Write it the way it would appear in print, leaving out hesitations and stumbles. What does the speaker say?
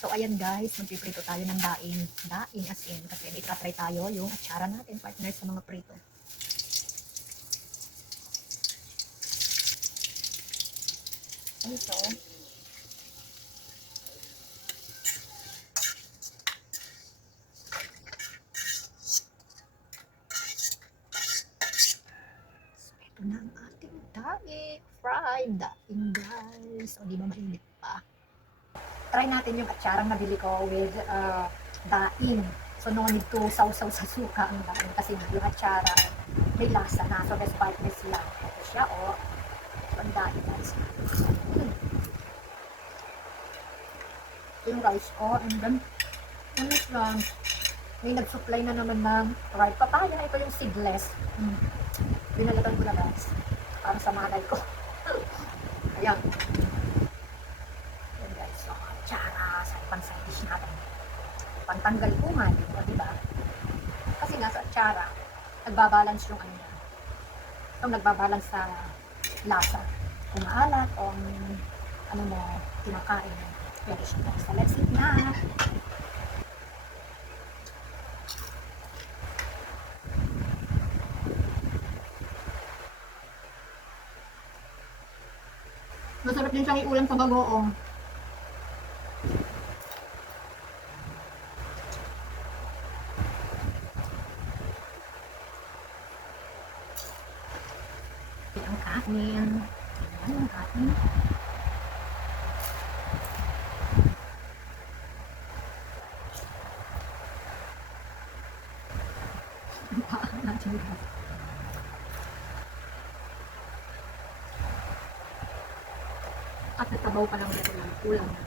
So ayan guys, magpiprito tayo ng daing. Daing as in, kasi itra-try tayo yung atsara natin, partner, sa mga prito. Ito. Ito na ang ating daing. Fried daing guys. O di ba mainit pa? Try natin yung atsarang nabili ko with daing. So no need to sausaw sa suka ang daing kasi yung atsara may lasa na. So the spices lang. Ito siya o. So ang daing guys. Yung rice ko and then ulit lang. May nag-supply na naman ng ripe papaya. Ito yung seedless. Binalatan ko na guys. Para sa malay ko. Ayan. Ayan guys. So, atsara sa pang-side dish natin. Pantanggal kuman. O diba? Kasi nga sa atsara, nagbabalance yung ano niya. Itong nagbabalance sa lasa. Kung maalat o ano mo, kinakain. Pwede siya guys. So, let's eat na. Masarap din siyang iulam sa bagoong. Ang kanin. Ayan ang kanin. Ang paan natin guys. At natabaw pa lang ito lang. Kulang na.